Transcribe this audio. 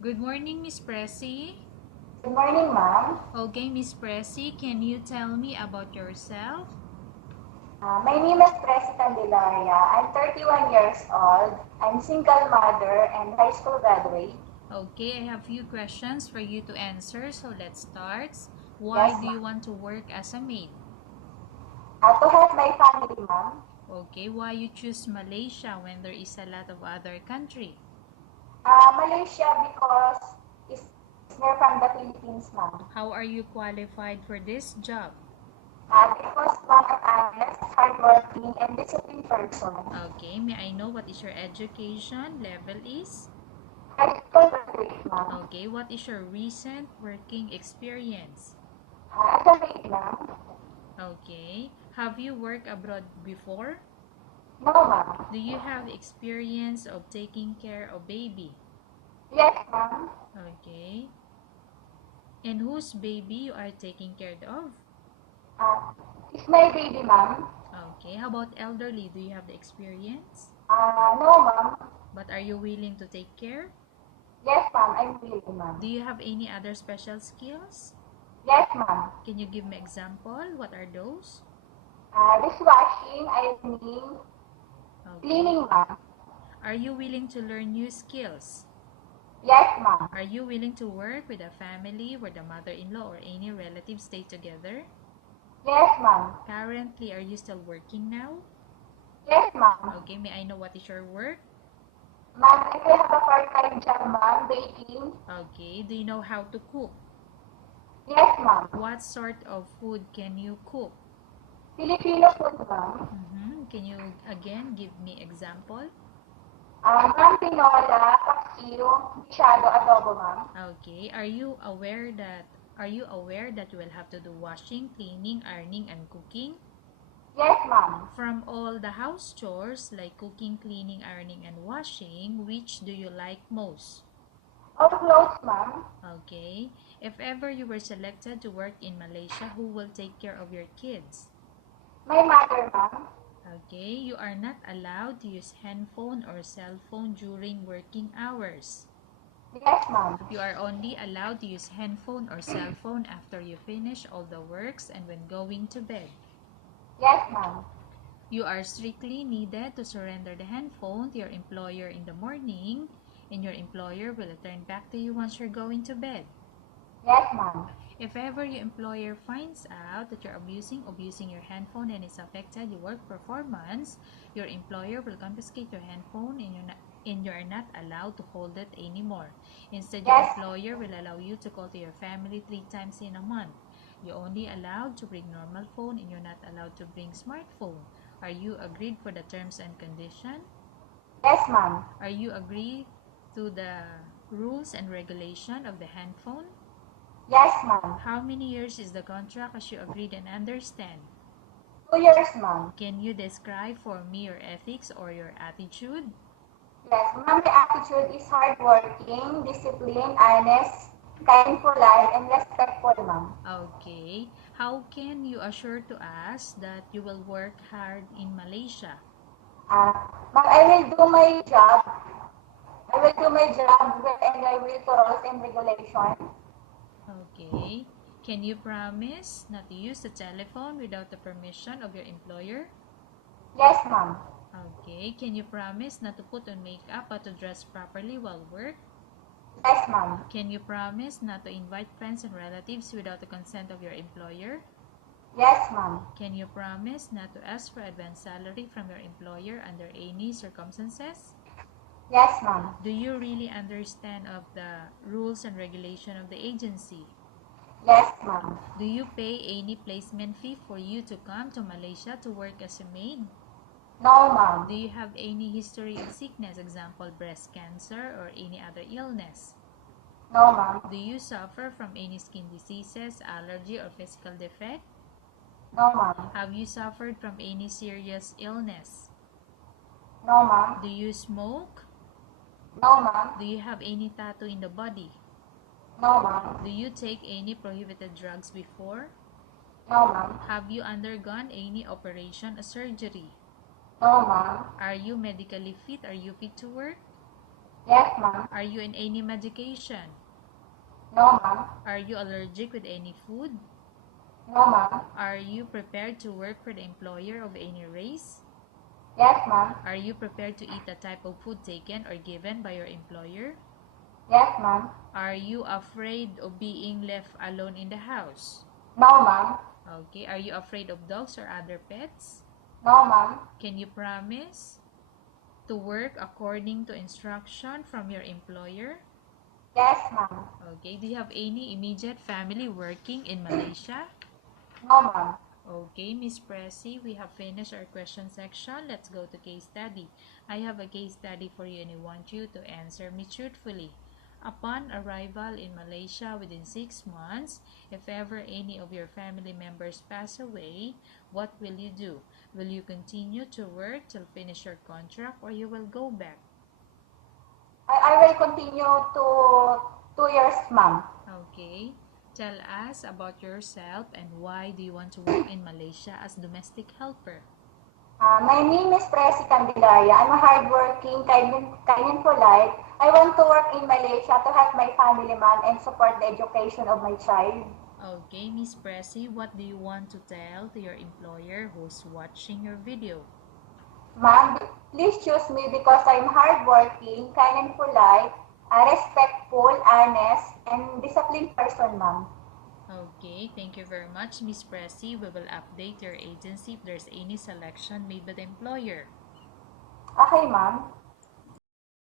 Good morning, Miss Precy. Good morning, ma'am. Okay, Miss Precy, can you tell me about yourself? My name is Precy Candelaria. I'm 31 years old. I'm single mother and high school graduate. Okay, I have few questions for you to answer, so let's start. Why Yes, do you ma'am. want to work as a maid? To help my family, ma'am. Okay, why you choose Malaysia when there is a lot of other country? Malaysia because it's near from the Philippines, ma'am. How are you qualified for this job? Because ma'am, I'm honest, hardworking, and disciplined person. Okay, may I know what is your education level is? High school graduate, ma'am. Okay, what is your recent working experience? As a maid, ma'am. Okay, have you worked abroad before? No, ma'am. Do you have experience of taking care of baby? Yes, ma'am. Okay. And whose baby you are taking care of? Uh, it's my baby, ma'am. Okay. How about elderly? Do you have the experience? No, ma'am. But are you willing to take care? Yes, ma'am. I'm willing, Do ma'am. you have any other special skills? Yes, ma'am. Can you give me example? What are those? Dishwashing, ironing, Okay. cleaning, ma'am. Are you willing to learn new skills? Yes, ma'am. Are you willing to work with a family where the mother-in-law or any relatives stay together? Yes, ma'am. Currently, are you still working now? Yes, ma'am. Okay, may I know what is your work? Ma'am, if you have a part-time job, ma'am, baking. Okay, do you know how to cook? Yes, ma'am. What sort of food can you cook? Filipino food, ma'am. Can you again give me example? Ma'am, tinola, paksiw, masyado, adobo, ma'am. Okay, are you aware that you will have to do washing, cleaning, ironing, and cooking? Yes, ma'am. From all the house chores like cooking, cleaning, ironing, and washing, which do you like most? All clothes, ma'am. Okay, if ever you were selected to work in Malaysia, who will take care of your kids? My mother, ma'am. Okay, you are not allowed to use handphone or cell phone during working hours. Yes, ma'am. You are only allowed to use handphone or cell phone after you finish all the works and when going to bed. Yes, ma'am. You are strictly needed to surrender the handphone to your employer in the morning, and your employer will return back to you once you're going to bed. Yes, ma'am. If ever your employer finds out that you're abusing your handphone and it's affected your work performance, your employer will confiscate your handphone and you're not allowed to hold it anymore. Instead, your Yes. employer will allow you to call to your family 3 times in a month. You're only allowed to bring normal phone and you're not allowed to bring smartphone. Are you agreed for the terms and condition? Yes, ma'am. Are you agree to the rules and regulation of the handphone? Yes, ma'am. How many years is the contract as you agreed and understand? 2 years, ma'am. Can you describe for me your ethics or your attitude? Yes, ma'am, my attitude is hardworking, disciplined, honest, kind, polite, and respectful, ma'am. Okay. How can you assure to us that you will work hard in Malaysia? Uh, Ma'am, I will do my job. I will do my job well and I will follow rules and regulation. Okay. Can you promise not to use the telephone without the permission of your employer? Yes, ma'am. Okay. Can you promise not to put on makeup but to dress properly while work? Yes, ma'am. Can you promise not to invite friends and relatives without the consent of your employer? Yes, ma'am. Can you promise not to ask for advance salary from your employer under any circumstances? Yes, ma'am. Do you really understand of the rules and regulation of the agency? Yes, ma'am. Do you pay any placement fee for you to come to Malaysia to work as a maid? No, ma'am. Do you have any history of sickness, example breast cancer or any other illness? No, ma'am. Do you suffer from any skin diseases, allergy or physical defect? No, ma'am. Have you suffered from any serious illness? No, ma'am. Do you smoke? No, ma'am. Do you have any tattoo in the body? No, ma'am. Do you take any prohibited drugs before? No, ma'am. Have you undergone any operation or surgery? No, ma'am. Are you medically fit? Are you fit to work? Yes, ma'am. Are you in any medication? No, ma'am. Are you allergic with any food? No, ma'am. Are you prepared to work for the employer of any race? Yes, ma'am. Are you prepared to eat the type of food taken or given by your employer? Yes, ma'am. Are you afraid of being left alone in the house? No, ma'am. Okay. Are you afraid of dogs or other pets? No, ma'am. Can you promise to work according to instruction from your employer? Yes, ma'am. Okay. Do you have any immediate family working in Malaysia? No, ma'am. Okay, Miss Precy, we have finished our question section. Let's go to case study. I have a case study for you and I want you to answer me truthfully. Upon arrival in Malaysia within 6 months, if ever any of your family members pass away, what will you do? Will you continue to work till finish your contract or you will go back? I will continue to 2 years, ma'am. Okay. Tell us about yourself and why do you want to work in Malaysia as domestic helper? My name is Precy A Candelaria. I'm a hardworking, kind and polite. I want to work in Malaysia to help my family, ma'am, and support the education of my child. Okay, Miss Precy, what do you want to tell to your employer who's watching your video? Ma'am, please choose me because I'm hardworking, kind and polite, respectful, honest, and disciplined person, ma'am. Okay, thank you very much, Miss Precy. We will update your agency if there's any selection made by the employer. Okay, ma'am.